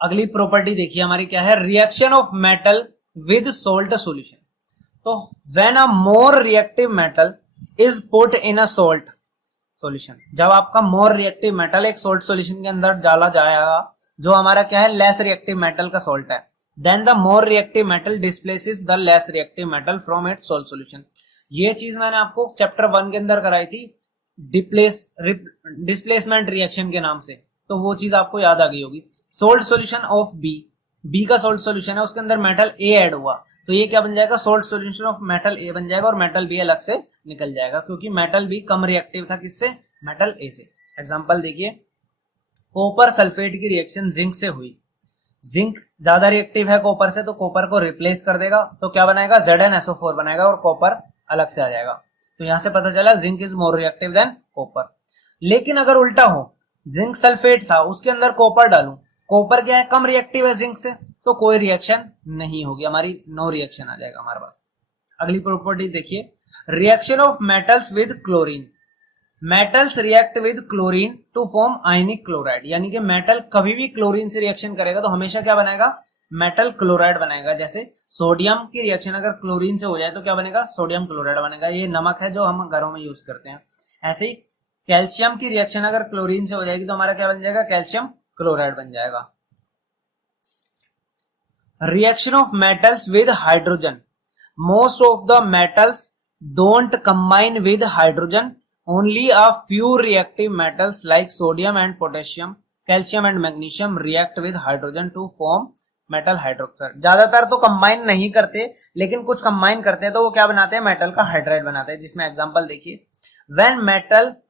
अगली प्रॉपर्टी देखिए हमारी क्या है, reaction of metal with salt solution. तो when a more reactive metal is put in a salt solution, जब आपका मोर रिएक्टिव मेटल एक सोल्ट सॉल्यूशन के अंदर डाला जाएगा जो हमारा क्या है? लेस रिएक्टिव मेटल का सोल्ट है, then the more reactive metal displaces the less reactive metal from its salt solution। ये चीज मैंने आपको चैप्टर 1 के अंदर कराई थी, डिस्प्लेसमेंट रिएक्शन के नाम से, तो वो चीज आपको याद आ गई होगी। सोल्ट सॉल्यूशन ऑफ बी का सोल्ट सॉल्यूशन है, उसके अंदर मेटल ए ऐड हुआ, तो ये क्या बन जाएगा? सोल्ट सॉल्यूशन ऑफ मेटल ए बन जाएगा, और मेटल बी अलग से निकल जाएगा क्योंकि मेटल बी कम रिएक्टिव था किससे? मेटल ए से। एग्जाम्पल देखिए, कॉपर सल्फेट की रिएक्शन जिंक से हुई, जिंक ज्यादा रिएक्टिव है कॉपर से, तो कॉपर को रिप्लेस कर देगा, तो क्या बनाएगा? ZnSO4 बनाएगा और कॉपर अलग से आ जाएगा। तो यहां से पता चला zinc is more reactive than copper. लेकिन अगर उल्टा हो, जिंक सल्फेट था उसके अंदर कॉपर डालूं, कॉपर क्या है? कम रिएक्टिव है जिंक से, तो कोई रिएक्शन नहीं होगी, हमारी नो रिएक्शन आ जाएगा हमारे पास। अगली प्रॉपर्टी देखिए, reaction of metals with chlorine. Metals react with chlorine to form ionic chloride, यानी कि मेटल कभी भी क्लोरीन से रिएक्शन करेगा तो हमेशा क्या बनाएगा? मेटल क्लोराइड बनाएगा। जैसे सोडियम की रिएक्शन अगर क्लोरीन से हो जाए तो क्या बनेगा? सोडियम क्लोराइड बनेगा, ये नमक है जो हम घरों में यूज करते हैं। ऐसे ही कैल्शियम की रिएक्शन अगर क्लोरीन से हो जाएगी तो हमारा क्या बन जाएगा? कैल्शियम क्लोराइड बन जाएगा। Reaction of metals with hydrogen, most of the metals don't combine with hydrogen, only a few reactive metals like sodium and potassium, calcium and magnesium react with hydrogen to form metal hydroxide। ज्यादातर तो कंबाइन नहीं करते, लेकिन कुछ कंबाइन करते हैं तो वो क्या बनाते हैं? मेटल का हाइड्राइड बनाते हैं। जिसमें एग्जांपल देखिए,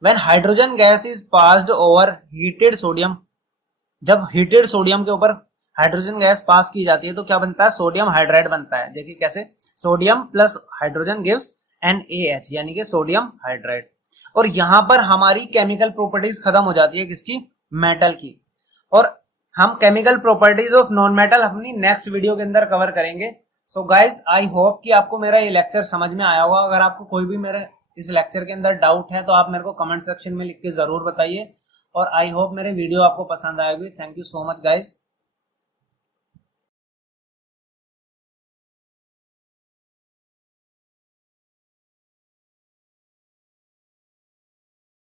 when hydrogen gas is passed over heated sodium, जब हीटेड सोडियम के ऊपर हाइड्रोजन गैस पास की जाती है तो क्या बनता है? सोडियम हाइड्राइड बनता है। देखिए कैसे, sodium plus hydrogen gives NaH, यानी कि सोडियम हाइड्राइड। और यहां पर हमारी केमिकल प्रॉपर्टीज खत्म हो जाती है किसकी? मेटल की। और हम chemical properties of non metal अपनी नेक्स्ट वीडियो के अंदर कवर करेंगे। सो गाइस आई होप कि आपको मेरा ये लेक्चर समझ में आया होगा। अगर आपको कोई भी मेरे इस लेक्चर के अंदर डाउट है तो आप मेरे को कमेंट सेक्शन में लिख के जरूर बताइए, और आई होप मेरे वीडियो आपको पसंद आएगी। Thank you so much guys.